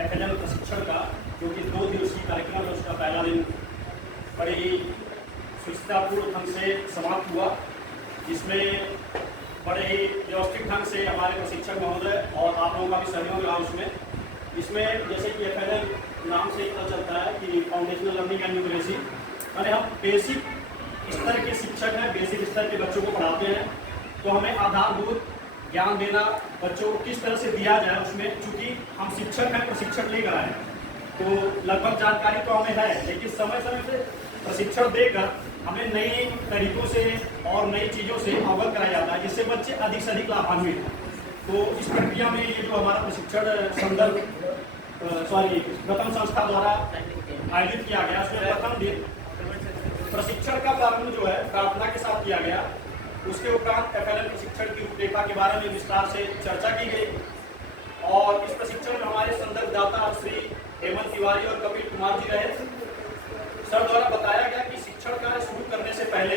FNL प्रशिक्षण का, जो कि 2 दिवसीय कार्यक्रम है, उसका पहला दिन बड़े ही सुचितापूर्ण ढंग से समाप्त हुआ, जिसमें बड़े ही व्यवस्थित ढंग से हमारे प्रशिक्षक महोदय और आप लोगों का भी सहयोग रहा इसमें जैसे कि FNL नाम से पता चलता है कि फाउंडेशनल लर्निंग एंड न्यूमरेसी, यानी हम बेसिक स्तर के शिक्षक हैं, बेसिक स्तर के बच्चों को पढ़ाते हैं। तो हमें आधारभूत ज्ञान देना बच्चों को किस तरह से दिया जाए, उसमें चूंकि हम शिक्षक हैं, प्रशिक्षण लेकर आए हैं, तो लगभग जानकारी तो हमें है, लेकिन समय समय से प्रशिक्षण देकर हमें नए तरीकों से और नई चीज़ों से अवगत कराया जाता है, जिससे बच्चे अधिक से अधिक लाभान्वित हैं। तो इस प्रक्रिया में ये जो हमारा प्रशिक्षण संदर्भ प्रथम संस्था द्वारा आयोजित किया गया, उसमें प्रथम दिन प्रशिक्षण का प्रारंभ जो है प्रार्थना के साथ किया गया। उसके उपरांत FNL प्रशिक्षण की रूपरेखा के बारे में विस्तार से चर्चा की गई और इस प्रशिक्षण में हमारे संदर्भदाता श्री हेमंत तिवारी और कपिल कुमार जी रहे। सर द्वारा बताया गया कि शिक्षण कार्य शुरू करने से पहले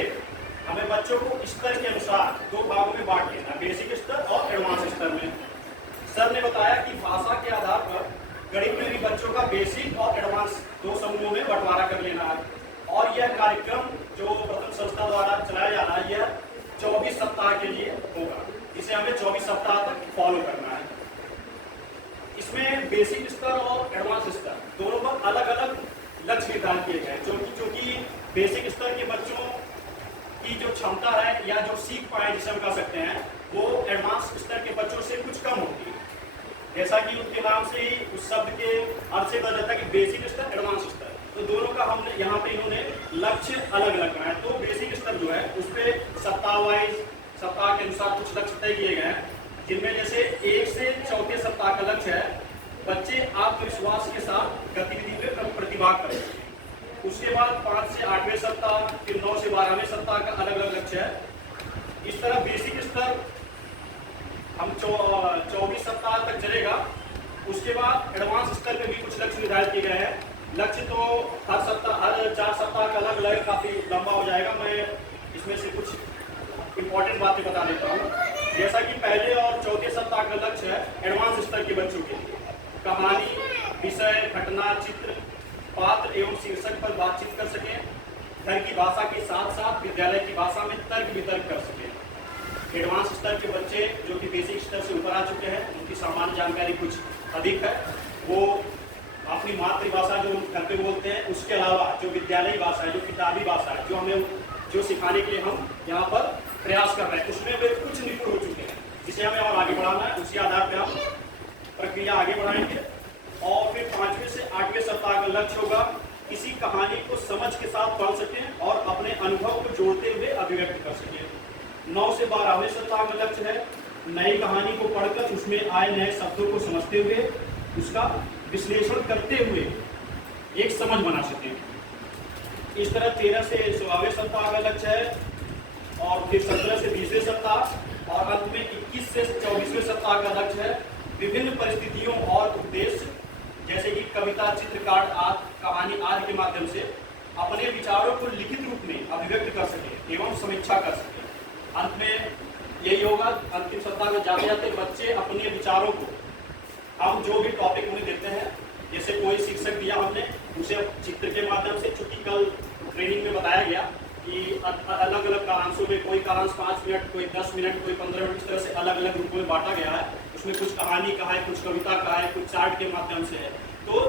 हमें बच्चों को स्तर के अनुसार 2 भागों में बांट लेना, बेसिक स्तर और एडवांस स्तर में। सर ने बताया कि भाषा के आधार पर गणित में भी बच्चों का बेसिक और एडवांस 2 समूहों में बंटवारा कर लेना है और यह कार्यक्रम जो प्रथम संस्था द्वारा चलाया जा रहा है, यह 24 सप्ताह के लिए होगा। इसे हमें 24 सप्ताह तक फॉलो करना है। इसमें बेसिक स्तर और एडवांस स्तर दोनों पर अलग अलग लक्ष्य निर्धारित किए गए, क्योंकि बेसिक स्तर के बच्चों की जो क्षमता है या जो सीख पाए, जिसे हम कह सकते हैं, वो एडवांस स्तर के बच्चों से कुछ कम होती है। जैसा कि उनके नाम से ही उस शब्द के अर्थ से पता जाता है कि बेसिक स्तर, एडवांस स्तर, तो दोनों का हमने यहाँ पे इन्होंने लक्ष्य अलग अलग बनाया। तो बेसिक स्तर जो है उस पर सप्ताह वाइज, सप्ताह के अनुसार कुछ लक्ष्य तय किए गए हैं, जिनमें जैसे 1 से 4 सप्ताह का लक्ष्य है बच्चे आत्मविश्वास के साथ गतिविधि में प्रतिभाग करें। उसके बाद 5 से 8वें सप्ताह, फिर 9 से 12वें सप्ताह का अलग अलग लक्ष्य है। इस तरह बेसिक स्तर हम 24 सप्ताह तक चलेगा। उसके बाद एडवांस स्तर पे भी कुछ लक्ष्य निर्धारित किए गए हैं। लक्ष्य तो हर 4 सप्ताह का अलग अलग, काफ़ी लंबा हो जाएगा। मैं इसमें से कुछ इंपॉर्टेंट बातें बता देता हूँ। जैसा कि पहले और 4थे सप्ताह का लक्ष्य है एडवांस स्तर के बच्चों के लिए कहानी, विषय, घटना, चित्र, पात्र एवं शीर्षक पर बातचीत कर सकें, घर की भाषा के साथ साथ विद्यालय की भाषा में तर्क वितर्क कर सकें। एडवांस स्तर के बच्चे जो कि बेसिक स्तर से ऊपर आ चुके हैं, उनकी सामान्य जानकारी कुछ अधिक है, वो अपनी मातृभाषा जो घर पे बोलते हैं, उसके अलावा जो विद्यालयी भाषा है, जो किताबी भाषा है, जो हमें जो सिखाने के लिए हम यहाँ पर प्रयास कर रहे हैं, उसमें वे कुछ निपुण हो चुके हैं, जिसे हमें और आगे बढ़ाना है। उसी आधार पर हम प्रक्रिया आगे बढ़ाएंगे। और फिर 5वें से 8वें सप्ताह का लक्ष्य होगा किसी कहानी को समझ के साथ पढ़ सकें और अपने अनुभव को जोड़ते हुए अभिव्यक्त कर सकें। 9 से 12वें सप्ताह का लक्ष्य है नई कहानी को पढ़कर उसमें आए नए शब्दों को समझते हुए उसका विश्लेषण करते हुए एक समझ बना सकें। इस तरह 13 से 16वें सप्ताह का लक्ष्य है और फिर 17 से 20वें सप्ताह और अंत में 21 से 24वें सप्ताह का लक्ष्य है विभिन्न परिस्थितियों और उद्देश्य जैसे कि कविता, चित्रकार, कहानी आदि के माध्यम से अपने विचारों को लिखित रूप में अभिव्यक्त कर सके एवं समीक्षा कर सके। अंत में यही होगा, अंतिम सप्ताह में जाते जाते बच्चे अपने विचारों को हम जो भी टॉपिक उन्हें देते हैं, जैसे कोई शिक्षक दिया हमने उसे चित्र के माध्यम से, चूंकि कल ट्रेनिंग में बताया गया कि अलग अलग कारांशों में कोई कारांश 5 मिनट, कोई 10 मिनट, कोई 15 मिनट, इस तरह से अलग अलग रूपों में बांटा गया है। उसमें कुछ कहानी का है, कुछ कविता का है, कुछ चार्ट के माध्यम से है। तो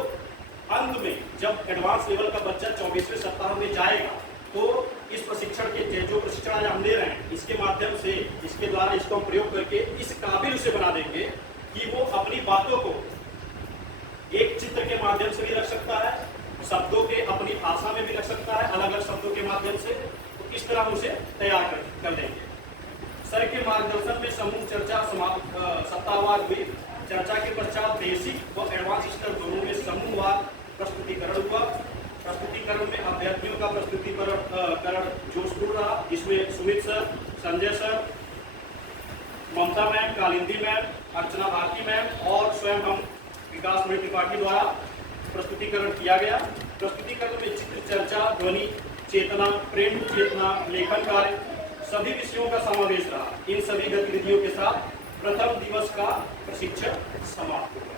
अंत में जब एडवांस लेवल का बच्चा 24वें सप्ताह में जाएगा तो इस प्रशिक्षण के जो प्रशिक्षण आज हम दे रहे हैं, इसके माध्यम से, इसके द्वारा इसको हम प्रयोग करके इस काबिल उसे बना देंगे कि वो अपनी बातों को एक चित्र के माध्यम से भी रख सकता है, शब्दों के अपनी भाषा में भी रख सकता है, अलग अलग शब्दों के माध्यम से। तो इस तरह हम उसे तैयार कर देंगे। सर के मार्गदर्शन में समूह चर्चा सप्ताहवार हुई। चर्चा के पश्चात बेसिक व एडवांस स्तर दोनों में समूहवार प्रस्तुतिकरण हुआ। प्रस्तुतिकरण में अभ्यर्थियों का प्रस्तुतिकरण जोशपूर्ण रहा, जिसमें सुमित सर, संजय सर, ममता मैम, कालिंदी मैम, अर्चना भारती मैम और स्वयं हम विकास मणि त्रिपाठी द्वारा प्रस्तुतिकरण किया गया। प्रस्तुतिकरण में चित्र चर्चा, ध्वनि चेतना, प्रेम चेतना, लेखन कार्य सभी विषयों का समावेश रहा। इन सभी गतिविधियों के साथ प्रथम दिवस का प्रशिक्षण समाप्त हुआ।